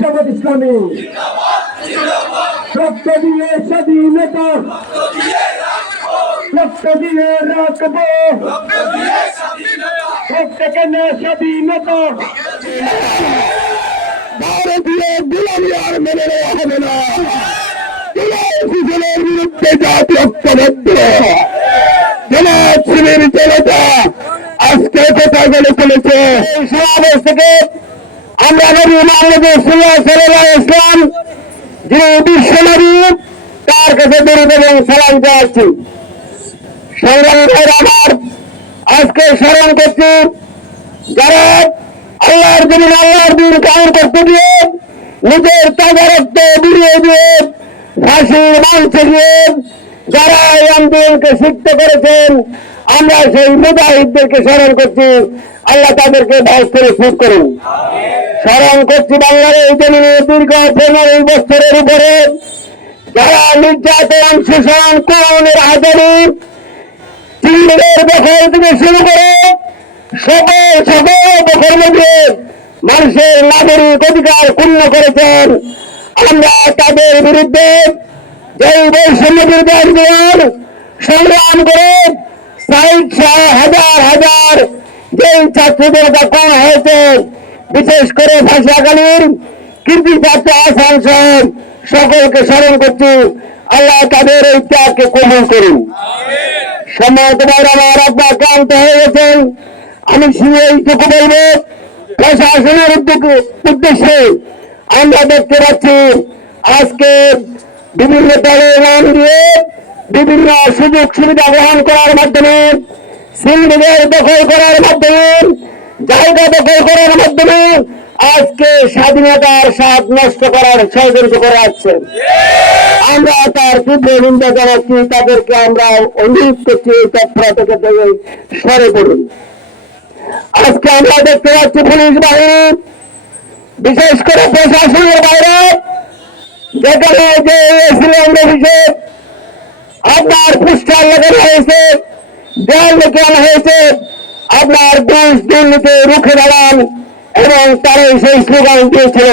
জামাত ইসলামী। রক্ত দিয়ে স্বাধীনতা। রক্ত দিয়ে রাখব। রক্ত কেন স্বাধীনতা? ভারতীয় গোলামি আর মেনে নেওয়া হবে না। হুসেনের বিরুদ্ধে জাত রক্তবদ্ধ জামাত শিবির জনতা আজকে কথা বলে চলেছে আমরা নবী মোহাম্মদ ইসলাম যিনি বিশ্ব নবী তার কাছে দরুদ এবং সালাম জানাচ্ছি। সংগ্রামী ভাইরা আমার, আজকে স্মরণ করছি, যারা আল্লাহর দিন আল্লাহর দিন কায়ন করতে গিয়ে নিজের তাজা রক্ত বিড়িয়ে দিয়ে ফাঁসির মঞ্চে গিয়ে যারা এই আন্দোলনকে সিদ্ধ করেছেন, আমরা সেই মুজাহিদদেরকে স্মরণ করছি। আল্লাহ তাদেরকে ভাস করে সুখ করুন। স্মরণ করছি বাংলার এই জমিনে দীর্ঘ পনেরো বছরের উপরে যারা নির্যাতন, শোষণ কোরআনের আজাদি চীনের দখল থেকে শুরু করে সকল সকল দখল মধ্যে মানুষের নাগরিক অধিকার পূর্ণ করেছেন। আমরা তাদের বিরুদ্ধে যেই বৈষম্য আন্দোলন সংগ্রাম করে ষাট হাজার হাজার যেই ছাত্রদের কম হয়েছে বিশেষ করে ভাষাকালীর ছাত্র আসাম সহ সকলকে স্মরণ করছি, আল্লাহ তাদের এই ত্যাগকে কবুল করুন। সম্মানিত ভাইরা, আমার আব্বা ক্লান্ত হয়ে গেছেন। আমি শুধু এইটুকু বলব, প্রশাসনের উদ্দেশ্যে আমরা দেখতে পাচ্ছি, আজকে বিভিন্ন দলের নাম দিয়ে বিভিন্ন সুযোগ সুবিধা গ্রহণ করার মাধ্যমে সিন্ডিকেট দখল করার মাধ্যমে জায়গা দখল করার মাধ্যমে আজকে স্বাধীনতার স্বাদ নষ্ট করার ষড়যন্ত্র করা হচ্ছে আমরা তার তীব্র নিন্দা জানাচ্ছি, তাদেরকে আমরা অনুরোধ করছি, এই তৎপরা থেকে সরে পড়ুন। আজকে আমরা দেখতে পাচ্ছি পুলিশ বাহিনী, বিশেষ করে প্রশাসনের বাইরে, যেখানে যে সিলিন্ডার অফিসে আপনার পোস্টার লাগানো হয়েছে দেয়াল লেখে হয়েছে। আপনার দেশ দিল্লিতে রুখে দাঁড়ান এবং তারাই সেই স্লোগান দিয়েছিল